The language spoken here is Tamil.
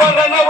வரலாம்